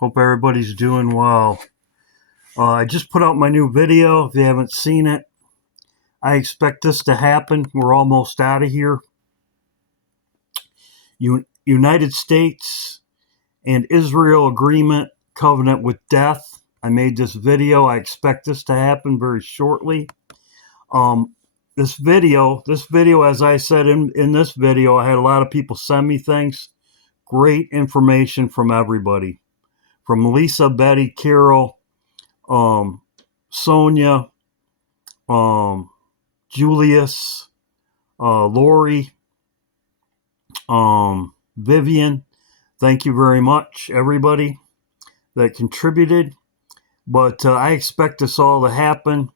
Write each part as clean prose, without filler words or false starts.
Hope everybody's doing well. I just put out my new video. If you haven't seen it, I expect this to happen. We're almost out of here. United States and Israel agreement, covenant with death. I made this video. I expect this to happen very shortly. This video, as I said in this video, I had a lot of people send me things. Great information from everybody. From Lisa, Betty, Carol, Sonia, Julius, Lori, Vivian. Thank you very much, everybody that contributed. But I expect this all to happen.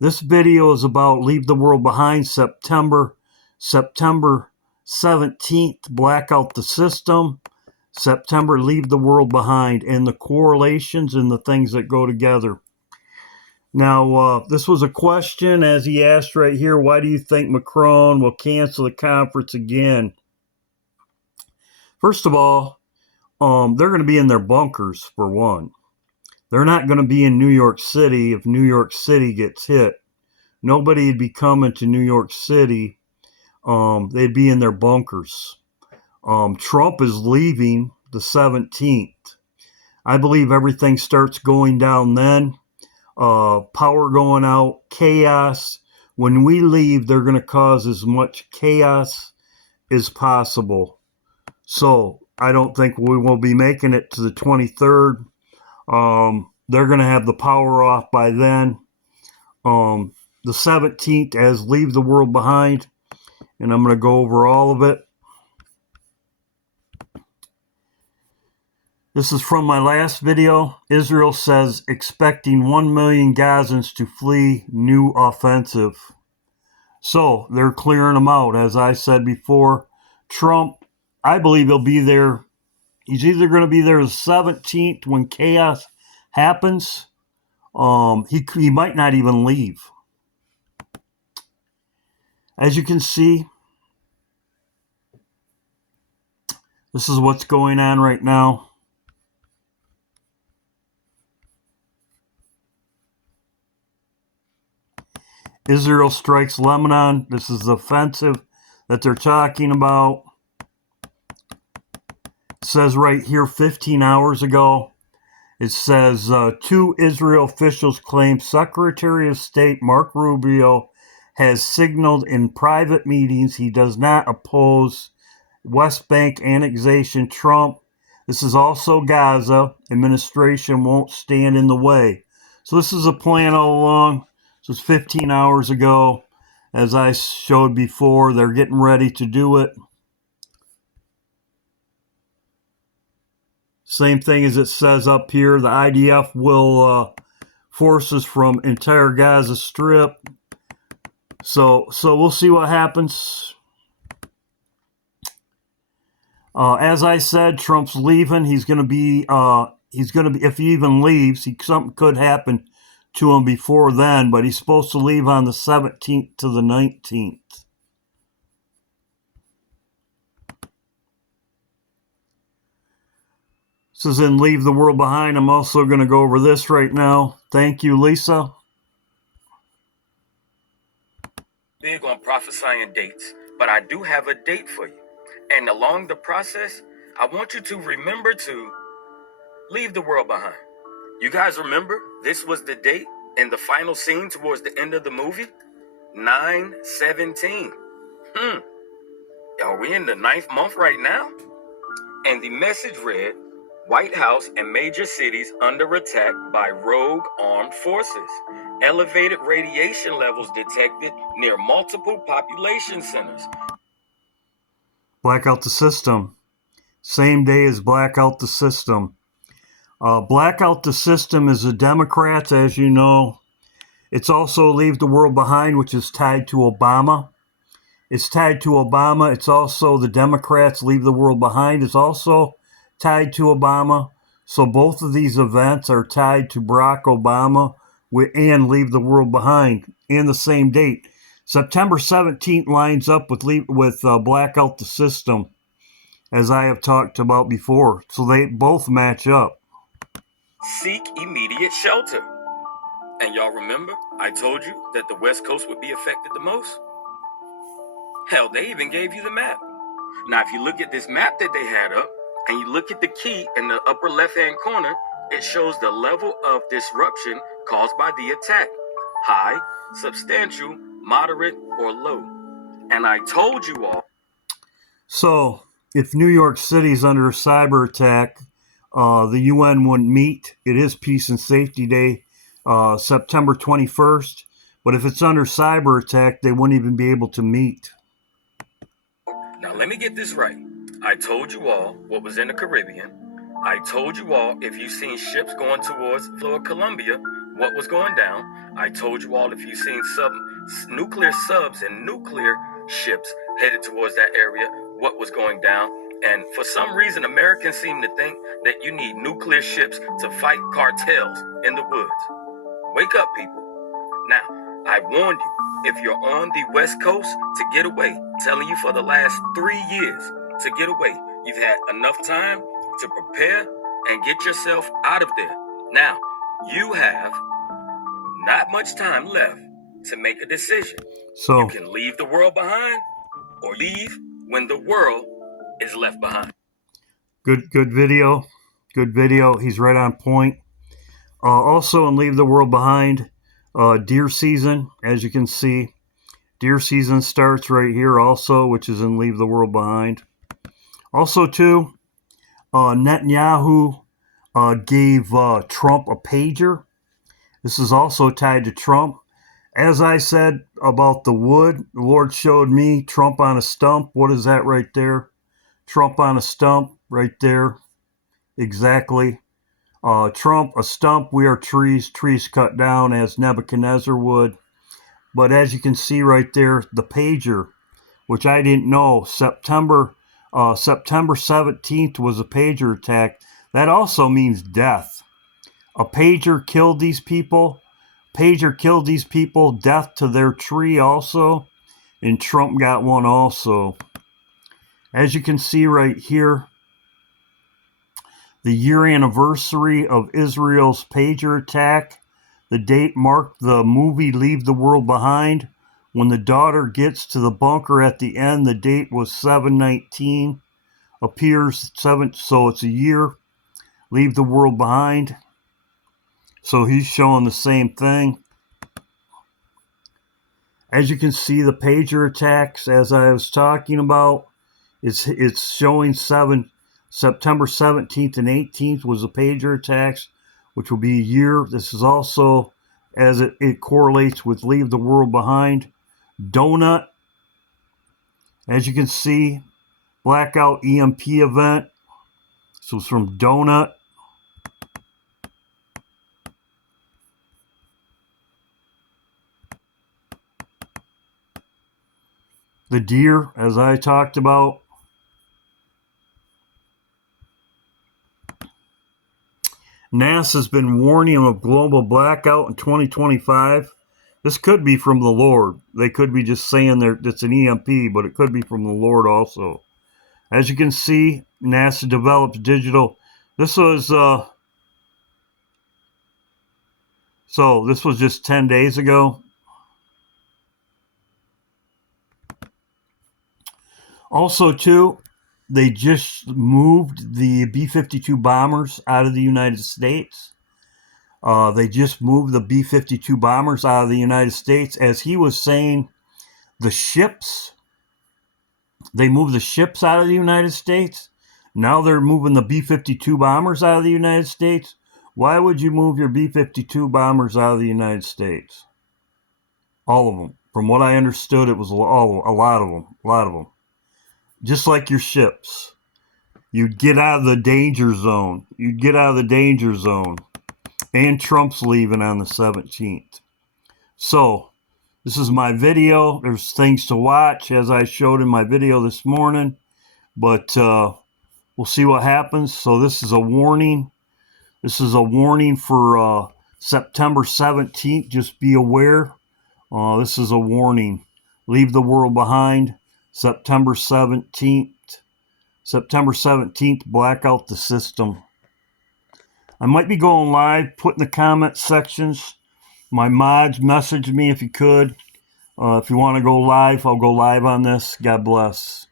This video is about Leave the World Behind, September 17th, blackout the system. September, Leave the World Behind, and the correlations and the things that go together. Now, this was a question, as he asked right here, why do you think Macron will cancel the conference again? First of all, they're going to be in their bunkers, for one. They're not going to be in New York City if New York City gets hit. Nobody would be coming to New York City. They'd be in their bunkers. Trump is leaving the 17th. I believe everything starts going down then. Power going out, chaos. When we leave, they're going to cause as much chaos as possible. So I don't think we will be making it to the 23rd. They're going to have the power off by then. The 17th as Leave the World Behind. And I'm going to go over all of it. This is from my last video. Israel says expecting 1 million Gazans to flee new offensive. So they're clearing them out. As I said before, Trump, I believe he'll be there. He's either going to be there the 17th when chaos happens. He might not even leave. As you can see, this is what's going on right now. Israel strikes Lebanon. This is the offensive that they're talking about. It says right here 15 hours ago. It says 2 Israel officials claim Secretary of State Mark Rubio has signaled in private meetings he does not oppose West Bank annexation. Trump, this is also Gaza, administration won't stand in the way. So this is a plan all along. So it's 15 hours ago. As I showed before, they're getting ready to do it. Same thing as it says up here. The IDF will forces from entire Gaza Strip. So we'll see what happens. As I said, Trump's leaving. He's going to be, if he even leaves, something could happen to him before then, but he's supposed to leave on the 17th to the 19th. This is in Leave the World Behind. I'm also going to go over this right now. Thank you, Lisa. Big on prophesying dates, but I do have a date for you. And along the process, I want you to remember to leave the world behind. You guys remember this was the date in the final scene towards the end of the movie? 9/17. Are we in the 9th month right now? And the message read, White House and major cities under attack by rogue armed forces. Elevated radiation levels detected near multiple population centers. Blackout the system. Same day as blackout the system. Blackout the system is the Democrats, as you know. It's also Leave the World Behind, which is tied to Obama. It's tied to Obama. It's also the Democrats. Leave the World Behind is also tied to Obama. So both of these events are tied to Barack Obama and Leave the World Behind in the same date. September 17th lines up with blackout the system, as I have talked about before. So they both match up. Seek immediate shelter. And y'all remember, I told you that the West Coast would be affected the most? Hell, they even gave you the map. Now, if you look at this map that they had up, and you look at the key in the upper left-hand corner, it shows the level of disruption caused by the attack. High, substantial, moderate, or low. And I told you all. So, if New York City's under a cyber attack, the UN wouldn't meet. It is Peace and Safety Day, September 21st. But if it's under cyber attack, they wouldn't even be able to meet. Now, let me get this right. I told you all what was in the Caribbean. I told you all if you've seen ships going towards Florida, Columbia, what was going down. I told you all if you've seen nuclear subs and nuclear ships headed towards that area, what was going down. And for some reason, Americans seem to think that you need nuclear ships to fight cartels in the woods. Wake up, people. Now, I warned you, if you're on the West Coast, to get away. Telling you for the last 3 years to get away. You've had enough time to prepare and get yourself out of there. Now, you have not much time left to make a decision. So you can leave the world behind or leave when the world is left behind. good video. Good video. He's right on point. Also in Leave the World Behind, deer season, as you can see. Deer season starts right here also, which is in Leave the World Behind. Also, too, Netanyahu gave Trump a pager. This is also tied to Trump. As I said about the wood, the Lord showed me Trump on a stump. What is that right there? Trump on a stump right there. Exactly. Trump, a stump. We are trees cut down as Nebuchadnezzar would. But as you can see right there, the pager, which I didn't know, September 17th was a pager attack. That also means death. A pager killed these people. Death to their tree also. And Trump got one also. As you can see right here, the year anniversary of Israel's pager attack. The date marked the movie Leave the World Behind. When the daughter gets to the bunker at the end, the date was 7/19. Appears 7, so it's a year. Leave the World Behind. So he's showing the same thing. As you can see, the pager attacks, as I was talking about, it's showing September 17th and 18th was the pager attacks, which will be a year. This is also, as it correlates with Leave the World Behind. Donut, as you can see, blackout EMP event. This was from Donut. The deer, as I talked about. NASA's been warning of global blackout in 2025. This could be from the Lord. They could be just saying it's an EMP, but it could be from the Lord also. As you can see, NASA develops digital. This was this was just 10 days ago. Also, too, they just moved the B-52 bombers out of the United States. They just moved the B-52 bombers out of the United States. As he was saying, the ships, they moved the ships out of the United States. Now they're moving the B-52 bombers out of the United States. Why would you move your B-52 bombers out of the United States? All of them. From what I understood, it was a lot of them. Just like your ships. You'd get out of the danger zone. And Trump's leaving on the 17th. So, this is my video. There's things to watch, as I showed in my video this morning. But we'll see what happens. So, this is a warning. This is a warning for September 17th. Just be aware. This is a warning. Leave the world behind. September 17th. September 17th, black out the system. I might be going live. Put in the comment sections. My mods, message me if you could. If you want to go live, I'll go live on this. God bless.